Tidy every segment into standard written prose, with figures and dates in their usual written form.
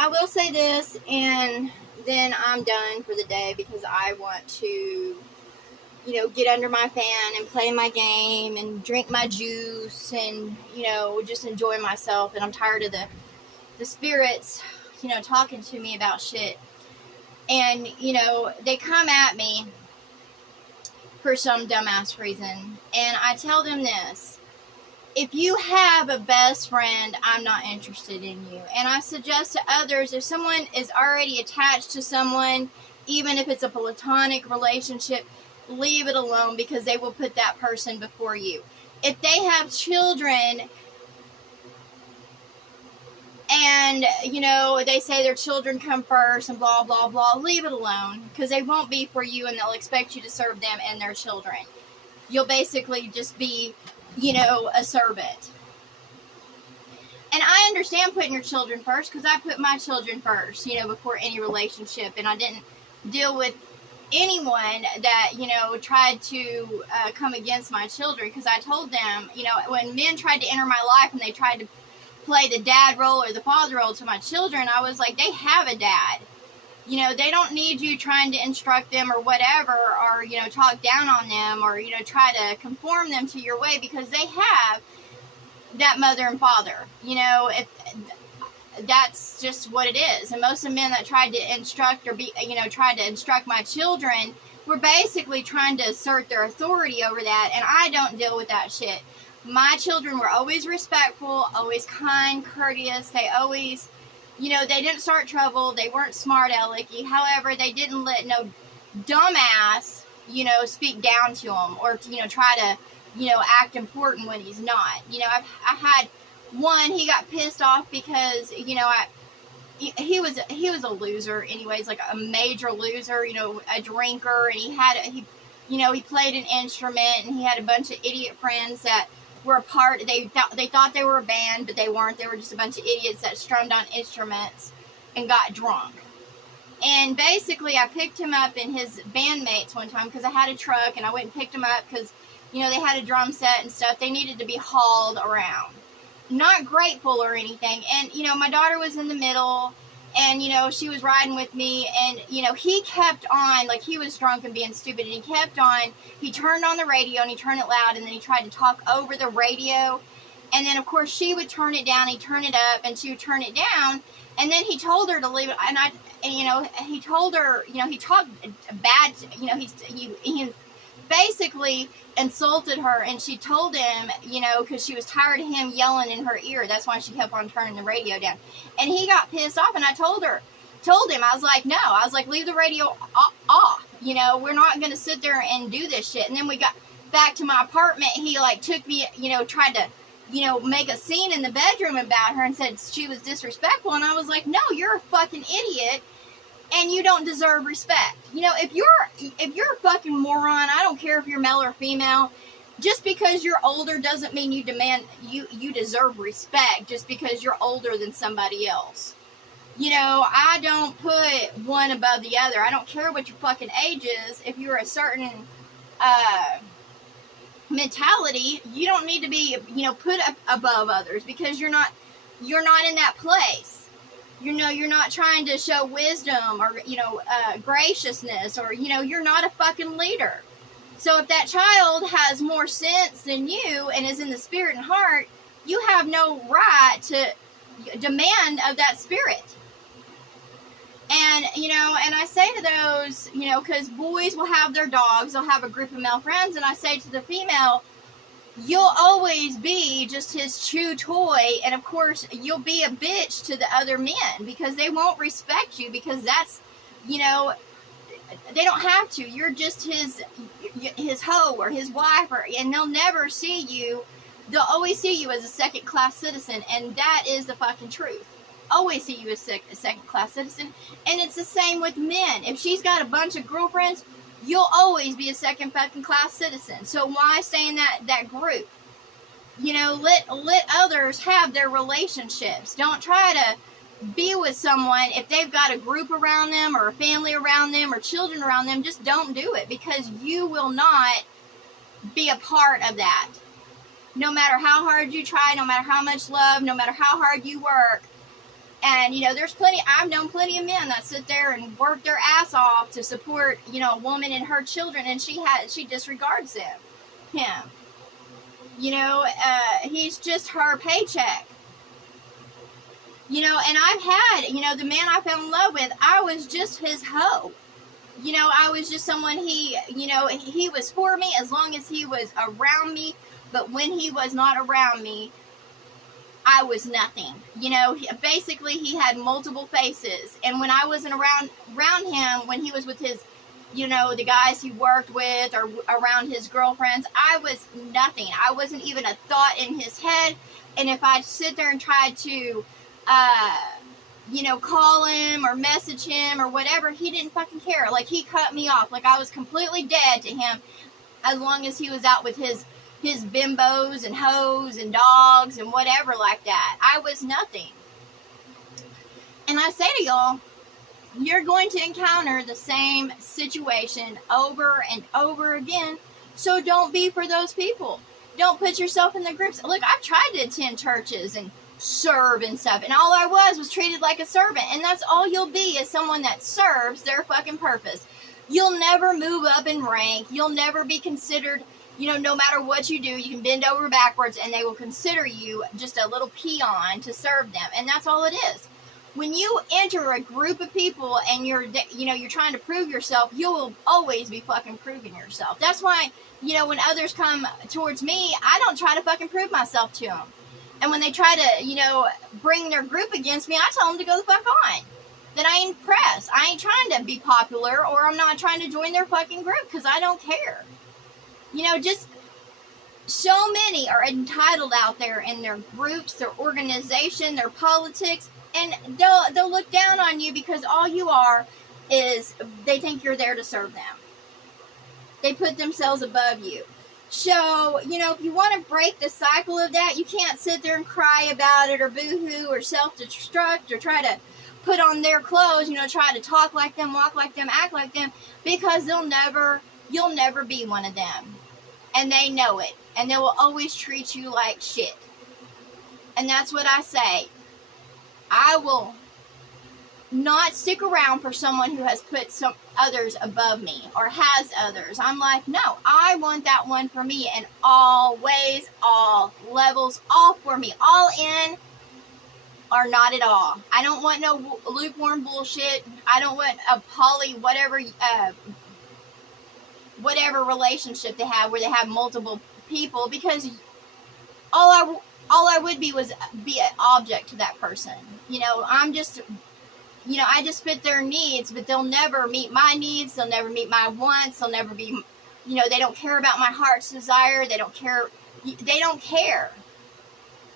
I will say this, and then I'm done for the day because I want to, get under my fan and play my game and drink my juice and, just enjoy myself. And I'm tired of the spirits, talking to me about shit. And, they come at me for some dumbass reason. And I tell them this. If you have a best friend, I'm not interested in you. And I suggest to others, if someone is already attached to someone, even if it's a platonic relationship, leave it alone because they will put that person before you. If they have children and, they say their children come first and blah, blah, blah, leave it alone because they won't be for you and they'll expect you to serve them and their children. You'll basically just be, a servant. And I understand putting your children first because I put my children first, before any relationship. And I didn't deal with anyone that, tried to come against my children because I told them, when men tried to enter my life and they tried to play the dad role or the father role to my children, I was like, they have a dad. They don't need you trying to instruct them or whatever, or, talk down on them or, try to conform them to your way because they have that mother and father. If that's just what it is. And most of the men that tried to instruct or tried to instruct my children were basically trying to assert their authority over that. And I don't deal with that shit. My children were always respectful, always kind, courteous. They always, they didn't start trouble. They weren't smart alecky. However, they didn't let no dumbass, speak down to them or, try to, act important when he's not. I had one, he got pissed off because, he was a loser anyways, like a major loser, a drinker, and he played an instrument, and he had a bunch of idiot friends that were a part. They thought they were a band, but they weren't. They were just a bunch of idiots that strummed on instruments and got drunk. And basically, I picked him up and his bandmates one time because I had a truck, and I went and picked him up because, they had a drum set and stuff. They needed to be hauled around. Not grateful or anything. And, my daughter was in the middle, and, she was riding with me, and, he kept on, like, he was drunk and being stupid, and he kept on. He turned on the radio, and he turned it loud, and then he tried to talk over the radio. And then, of course, she would turn it down, he'd turn it up, and she would turn it down. And then he told her to leave it, and he told her, he talked bad, he basically insulted her, and she told him, because she was tired of him yelling in her ear. That's why she kept on turning the radio down. And he got pissed off, and I told him, I was like, no. I was like, leave the radio off. We're not going to sit there and do this shit. And then we got back to my apartment. He, took me, tried to, make a scene in the bedroom about her and said she was disrespectful. And I was like, no, you're a fucking idiot. And you don't deserve respect. If you're a fucking moron, I don't care if you're male or female, just because you're older doesn't mean you deserve respect just because you're older than somebody else. I don't put one above the other. I don't care what your fucking age is. If you're a certain mentality, you don't need to be, put up above others because you're not in that place. You're not trying to show wisdom or, graciousness or, you're not a fucking leader. So if that child has more sense than you and is in the spirit and heart, you have no right to demand of that spirit. And, and I say to those, because boys will have their dogs, they'll have a group of male friends, and I say to the female, you'll always be just his chew toy, and of course, you'll be a bitch to the other men because they won't respect you because that's, they don't have to. You're just his hoe or his wife, and they'll never see you. They'll always see you as a second-class citizen, and that is the fucking truth. Always see you as a second-class citizen, and it's the same with men. If she's got a bunch of girlfriends, you'll always be a second fucking class citizen. So why stay in that group? Let others have their relationships. Don't try to be with someone if they've got a group around them or a family around them or children around them. Just don't do it because you will not be a part of that. No matter how hard you try, no matter how much love, no matter how hard you work, And, I've known plenty of men that sit there and work their ass off to support, a woman and her children, and she disregards him. He's just her paycheck. And I've had, the man I fell in love with, I was just his hoe. I was just someone he was for me as long as he was around me, but when he was not around me, I was nothing. Basically he had multiple faces, and when I wasn't around him, when he was with his, the guys he worked with or around his girlfriends, I was nothing. I wasn't even a thought in his head, and if I'd sit there and tried to call him or message him or whatever, he didn't fucking care. Like, he cut me off. Like, I was completely dead to him as long as he was out with his bimbos and hoes and dogs and whatever like that. I was nothing. And I say to y'all, you're going to encounter the same situation over and over again, so don't be for those people. Don't put yourself in the groups. Look, I've tried to attend churches and serve and stuff, and all I was treated like a servant, and that's all you'll be, is someone that serves their fucking purpose. You'll never move up in rank. You'll never be considered, no matter what you do, you can bend over backwards and they will consider you just a little peon to serve them, and that's all it is. When you enter a group of people and you're trying to prove yourself, you will always be fucking proving yourself. That's why, when others come towards me, I don't try to fucking prove myself to them. And when they try to, bring their group against me, I tell them to go the fuck on. That I ain't pressed. I ain't trying to be popular, or I'm not trying to join their fucking group, because I don't care. Just so many are entitled out there in their groups, their organization, their politics, and they'll look down on you because all you are is they think you're there to serve them. They put themselves above you. So, if you want to break the cycle of that, you can't sit there and cry about it or boo-hoo or self-destruct or try to put on their clothes, try to talk like them, walk like them, act like them, because you'll never be one of them. And they know it. And they will always treat you like shit. And that's what I say. I will not stick around for someone who has put some others above me or has others. I'm like, no, I want that one for me, and always, all levels, all for me, all in or not at all. I don't want no lukewarm bullshit. I don't want a poly whatever relationship they have where they have multiple people, because all I would be was be an object to that person. I'm just, I just fit their needs, but they'll never meet my needs. They'll never meet my wants. They'll never be, they don't care about my heart's desire. They don't care.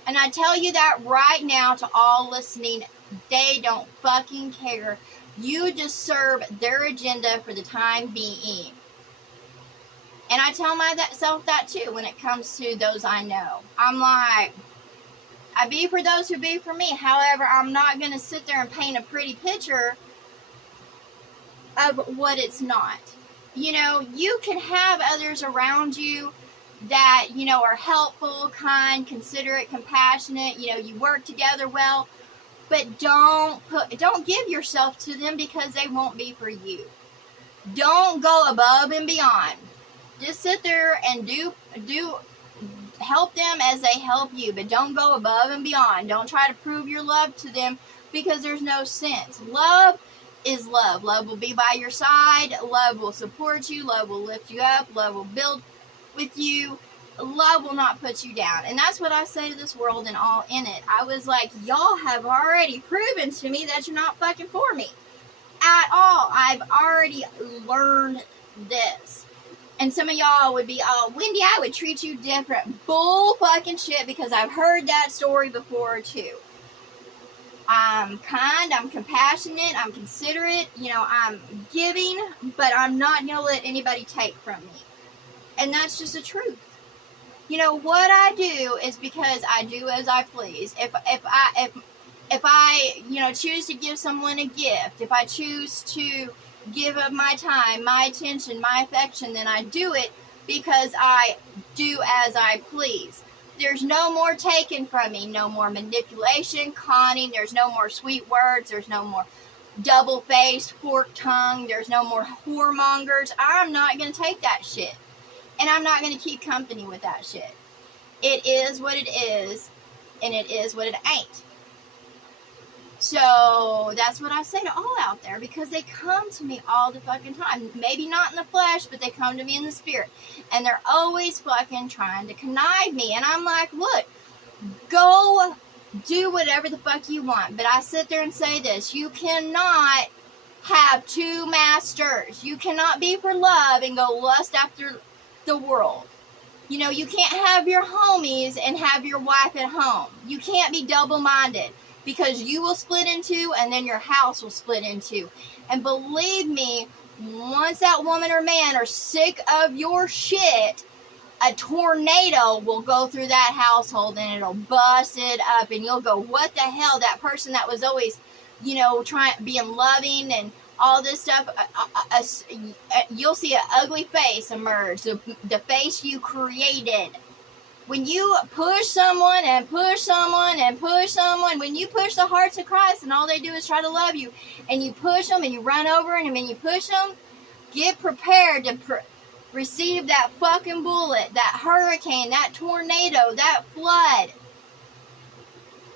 And I tell you that right now to all listening, they don't fucking care. You just serve their agenda for the time being. And I tell myself that too when it comes to those I know. I'm like, I be for those who be for me. However, I'm not going to sit there and paint a pretty picture of what it's not. You can have others around you that, are helpful, kind, considerate, compassionate, you work together well, but don't give yourself to them because they won't be for you. Don't go above and beyond. Just sit there and do help them as they help you, but don't go above and beyond. Don't try to prove your love to them, because there's no sense. Love is love. Love will be by your side. Love will support you. Love will lift you up. Love will build with you. Love will not put you down. And that's what I say to this world and all in it. I was like, y'all have already proven to me that you're not fucking for me at all. I've already learned this. And some of y'all would be, oh, Wendy, I would treat you different. Bull fucking shit, because I've heard that story before too. I'm kind, I'm compassionate, I'm considerate, I'm giving, but I'm not going to let anybody take from me. And that's just the truth. What I do is because I do as I please. If I choose to give someone a gift, if I choose to give of my time, my attention, my affection, then I do it because I do as I please. There's no more taken from me. No more manipulation, conning. There's no more sweet words. There's no more double-faced, fork-tongued. There's no more whoremongers. I'm not going to take that shit. And I'm not going to keep company with that shit. It is what it is, and it is what it ain't. So that's what I say to all out there, because they come to me all the fucking time. Maybe not in the flesh, but they come to me in the spirit. And they're always fucking trying to connive me. And I'm like, look, go do whatever the fuck you want. But I sit there and say this: you cannot have two masters. You cannot be for love and go lust after the world. You know, you can't have your homies and have your wife at home. You can't be double-minded, because you will split in two, and then your house will split in two. And believe me, once that woman or man are sick of your shit, a tornado will go through that household, and it'll bust it up, and you'll go, what the hell? That person that was always, you know, being loving and all this stuff, you'll see an ugly face emerge, the face you created. When you push someone and push someone and push someone, when you push the hearts of Christ and all they do is try to love you, and you push them and you run over them and you push them, get prepared to receive that fucking bullet, that hurricane, that tornado, that flood,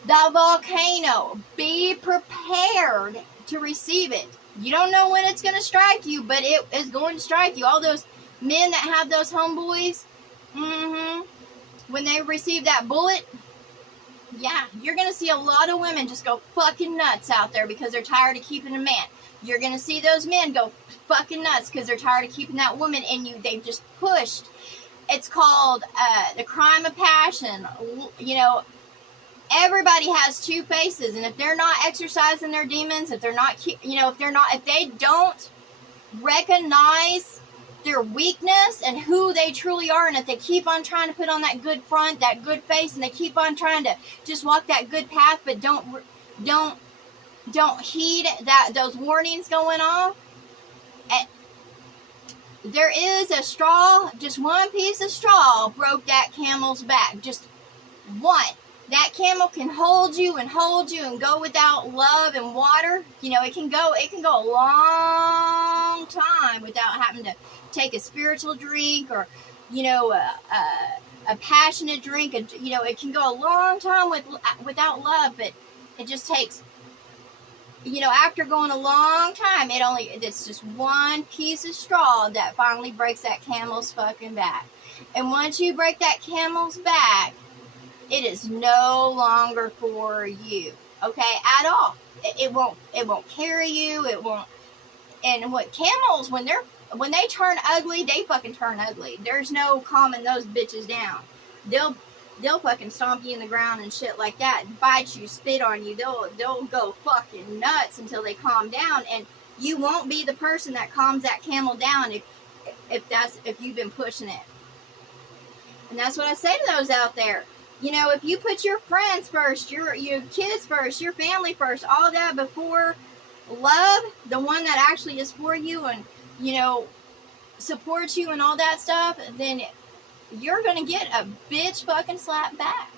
that volcano. Be prepared to receive it. You don't know when it's going to strike you, but it is going to strike you. All those men that have those homeboys, when they receive that bullet, yeah, you're going to see a lot of women just go fucking nuts out there because they're tired of keeping a man. You're going to see those men go fucking nuts because they're tired of keeping that woman in you. They've just pushed. It's called the crime of passion. You know, everybody has two faces, and if they're not exercising their demons, if they're not, you know, if they don't recognize their weakness and who they truly are, and if they keep on trying to put on that good front, that good face, and they keep on trying to just walk that good path, but don't heed those warnings going off. And there is a straw, just one piece of straw broke that camel's back, just one. That camel can hold you and go without love and water. You know, it can go a long time without having to take a spiritual drink or, you know, a passionate drink. You know, it can go a long time without love, but it just takes, you know, after going a long time, it's just one piece of straw that finally breaks that camel's fucking back. And once you break that camel's back, it is no longer for you, okay, at all. It won't carry you. It won't. And what camels, when they turn ugly, they fucking turn ugly. There's no calming those bitches down. They'll fucking stomp you in the ground and shit like that, bite you, spit on you. They'll go fucking nuts until they calm down, and you won't be the person that calms that camel down if you've been pushing it. And that's what I say to those out there. You know, if you put your friends first, your kids first, your family first, all that before love, the one that actually is for you and, you know, supports you and all that stuff, then you're going to get a bitch fucking slap back.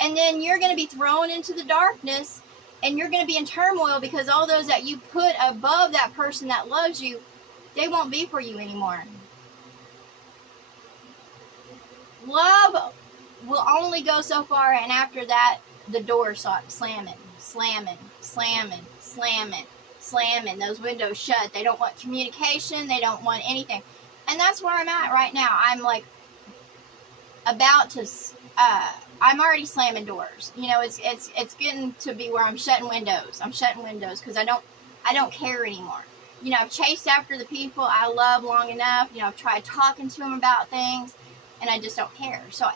And then you're going to be thrown into the darkness, and you're going to be in turmoil because all those that you put above that person that loves you, they won't be for you anymore. Love will only go so far, and after that, the doors start slamming. Those windows shut. They don't want communication. They don't want anything. And that's where I'm at right now. I'm like about to, I'm already slamming doors. You know, it's getting to be where I'm shutting windows. Because I don't care anymore. You know, I've chased after the people I love long enough. You know, I've tried talking to them about things, and I just don't care. So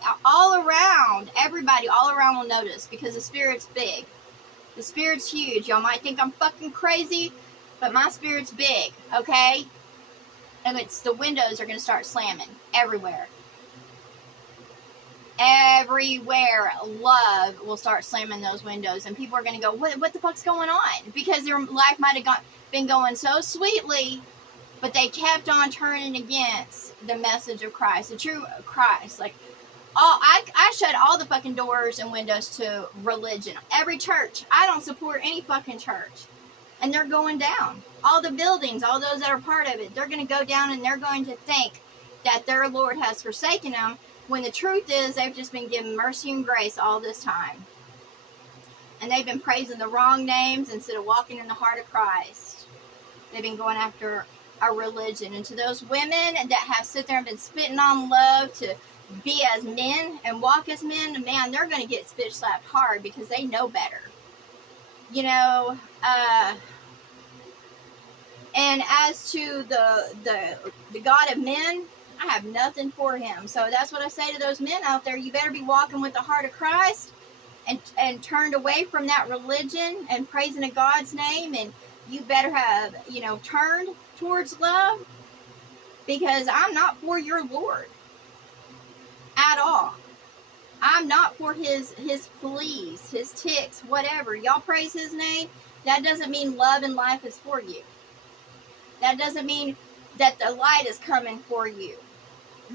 everybody all around will notice, because the spirit's big. The spirit's huge. Y'all might think I'm fucking crazy, but my spirit's big, okay? And the windows are going to start slamming everywhere. Everywhere. Love will start slamming those windows, and people are going to go, what the fuck's going on? Because their life might have been going so sweetly, but they kept on turning against the message of Christ, the true Christ. Like, I shut all the fucking doors and windows to religion. Every church. I don't support any fucking church. And they're going down. All the buildings, all those that are part of it, they're going to go down and they're going to think that their Lord has forsaken them, when the truth is they've just been given mercy and grace all this time. And they've been praising the wrong names instead of walking in the heart of Christ. They've been going after a religion. And to those women that have sit there and been spitting on love to be as men and walk as men, man, they're going to get spit slapped hard because they know better. You know, and as to the God of men, I have nothing for him. So that's what I say to those men out there. You better be walking with the heart of Christ and turned away from that religion and praising in God's name. And you better have, you know, turned towards love, because I'm not for your Lord at all. I'm not for his fleas, his ticks, whatever. Y'all praise his name. That doesn't mean love and life is for you. That doesn't mean that the light is coming for you.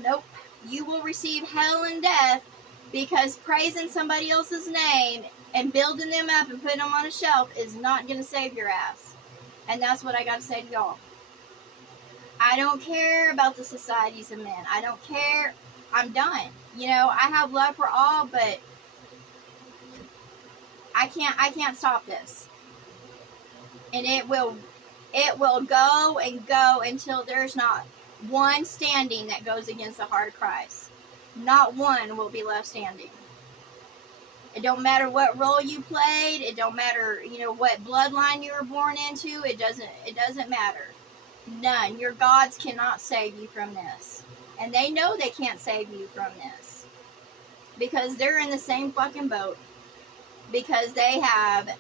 Nope. You will receive hell and death, because praising somebody else's name and building them up and putting them on a shelf is not going to save your ass. And that's what I got to say to y'all. I don't care about the societies of men. I don't care. I'm done. You know, I have love for all, but I can't stop this. And it will go and go until there's not one standing that goes against the heart of Christ. Not one will be left standing. It don't matter what role you played. It don't matter, you know, what bloodline you were born into. It doesn't matter. None. Your gods cannot save you from this. And they know they can't save you from this. Because they're in the same fucking boat. Because they have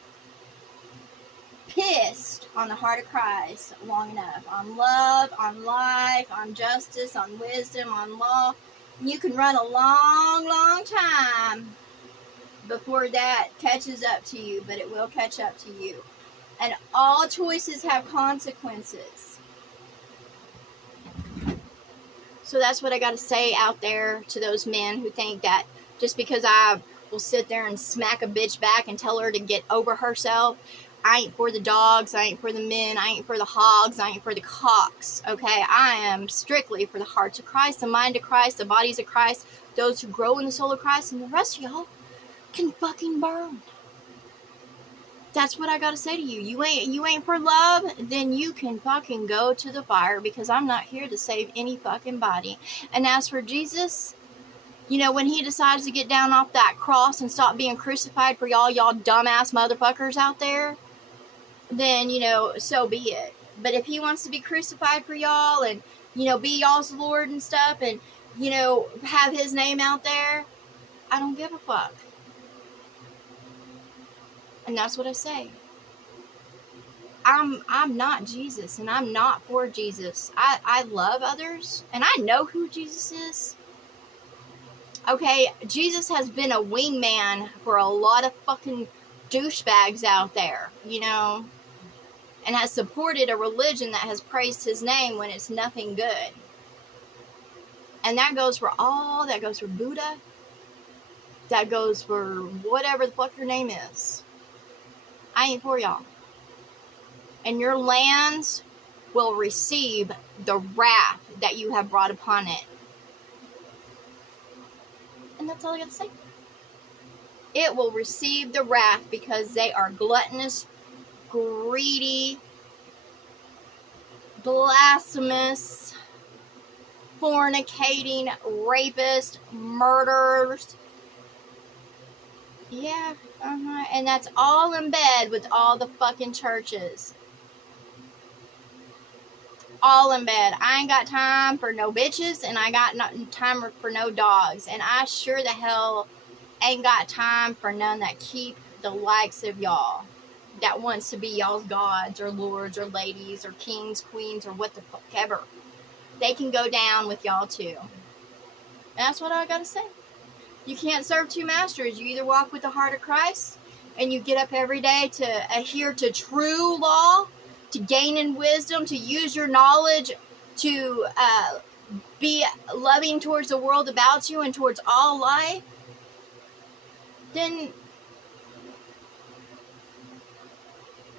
pissed on the heart of Christ long enough. On love, on life, on justice, on wisdom, on law. You can run a long, long time before that catches up to you. But it will catch up to you. And all choices have consequences. So that's what I got to say out there to those men who think that just because I will sit there and smack a bitch back and tell her to get over herself, I ain't for the dogs, I ain't for the men, I ain't for the hogs, I ain't for the cocks, okay? I am strictly for the hearts of Christ, the mind of Christ, the bodies of Christ, those who grow in the soul of Christ, and the rest of y'all can fucking burn. That's what I gotta say to you. You ain't for love, then you can fucking go to the fire, because I'm not here to save any fucking body. And as for Jesus, you know, when he decides to get down off that cross and stop being crucified for y'all dumbass motherfuckers out there, then, you know, so be it. But if he wants to be crucified for y'all and, you know, be y'all's Lord and stuff and, you know, have his name out there, I don't give a fuck. And that's what I say. I'm not Jesus, and I'm not for Jesus. I love others, and I know who Jesus is. Okay, Jesus has been a wingman for a lot of fucking douchebags out there, you know, and has supported a religion that has praised his name when it's nothing good. And that goes for all, that goes for Buddha, that goes for whatever the fuck your name is. I ain't for y'all. And your lands will receive the wrath that you have brought upon it. And that's all I got to say. It will receive the wrath because they are gluttonous, greedy, blasphemous, fornicating, rapists, murderers. Yeah, and that's all in bed with all the fucking churches. All in bed. I ain't got time for no bitches, and I got time for no dogs. And I sure the hell ain't got time for none that keep the likes of y'all. That wants to be y'all's gods, or lords, or ladies, or kings, queens, or what the fuck ever. They can go down with y'all too. And that's what I gotta say. You can't serve two masters. You either walk with the heart of Christ, and you get up every day to adhere to true law, to gain in wisdom, to use your knowledge to be loving towards the world about you and towards all life, then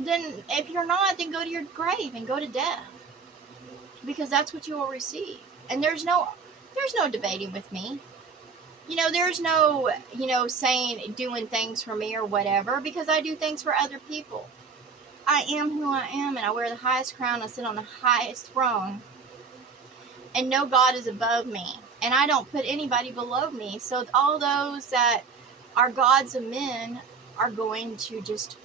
if you're not, then go to your grave and go to death, because that's what you will receive. And there's no debating with me. There's no, saying, doing things for me or whatever, because I do things for other people. I am who I am, and I wear the highest crown. I sit on the highest throne. And no God is above me. And I don't put anybody below me. So all those that are gods of men are going to just